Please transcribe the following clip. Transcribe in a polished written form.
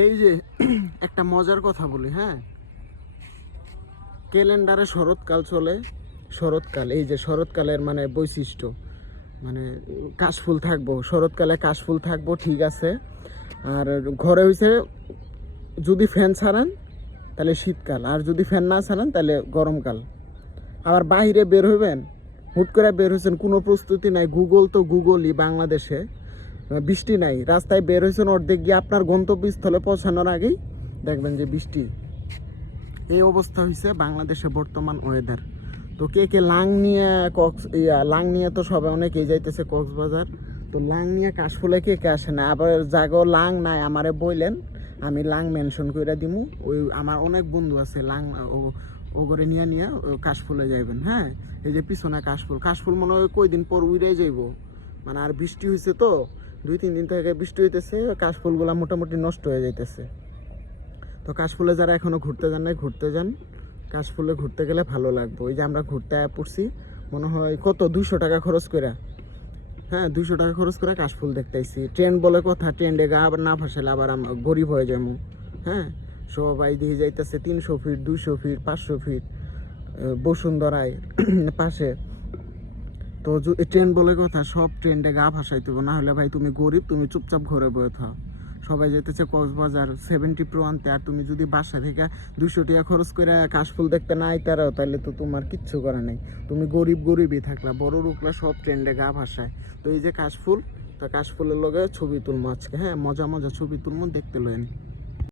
এই যে একটা মজার কথা বলি, হ্যাঁ, ক্যালেন্ডারে শরৎকাল চলে। শরৎকাল, এই যে শরৎকালের মানে বৈশিষ্ট্য, মানে কাশফুল থাকবো, শরৎকালে কাশফুল থাকবো, ঠিক আছে। আর ঘরে হইছে যদি ফ্যান ছাড়ান তাহলে শীতকাল, আর যদি ফ্যান না ছাড়ান তাহলে গরমকাল। আবার বাইরে বের হইবেন, হুট করে বের হয়েছেন, কোনো প্রস্তুতি নাই, গুগল তো গুগলই বাংলাদেশে, বৃষ্টি নাই, রাস্তায় বের হয়েছেন, অর্ধেক গিয়ে আপনার গন্তব্যস্থলে পৌঁছানোর আগেই দেখবেন যে বৃষ্টি। এই অবস্থা হয়েছে বাংলাদেশে বর্তমান ওয়েদার। তো কে কে লাং নিয়ে লাং নিয়ে তো সবাই অনেকেই যাইতেছে কক্সবাজার। তো লাং নিয়ে কাশফুলে কে কে আসে না, আবার জাগো লাং নাই আমারে বইলেন, আমি লাং মেনশন করে দিমু। ওই আমার অনেক বন্ধু আছে লাং, ও করে নিয়ে কাশফুলে যাইবেন। হ্যাঁ, এই যে পিছনে কাশফুল, কাশফুল মনে হয় কয়দিন পর উড়ে যাইব, মানে আর বৃষ্টি হয়েছে তো, 2-3 দিন থেকে বৃষ্টি হইতেছে, কাশফুলগুলা মোটামুটি নষ্ট হয়ে যাইতেছে। তো কাশফুলে যারা এখনও ঘুরতে যান নাই, ঘুরতে যান। কাশফুলে ঘুরতে গেলে ভালো লাগবে। ওই যে আমরা ঘুরতে পড়ছি, মনে হয় কত 200 টাকা খরচ করে, হ্যাঁ 200 টাকা খরচ করে কাশফুল দেখতেছি। ট্রেন্ড বলে কথা, ট্রেন্ডে গা আবার না ফাঁসালে আবার গরিব হয়ে যাবো। হ্যাঁ, সবাই দিয়ে যাইতেছে 300 ফিট, 200 ফিট, 500 ফিট বসুন্ধরায় পাশে। তো ট্রেন্ড বলে কথা, সব ট্রেন্ডে গা ভাসাইতে হবে, না হলে ভাই তুমি গরিব, তুমি চুপচাপ ঘরে বয়ে থাও। সবাই যেতেছে কক্সবাজার 70 প্রো আনতে, আর তুমি যদি বাসা থেকে 200 টাকা খরচ করে কাশফুল দেখতে না আইতারও, তাহলে তো তোমার কিচ্ছু করা নেই, তুমি গরিবই থাকলা। বড় রুকলা সব ট্রেন্ডে গা ভাসায়। তো এই যে কাশফুল, তো কাশফুলের লগে ছবি তুলবো আজকে, হ্যাঁ, মজা ছবি তুলবো, দেখতে লইন।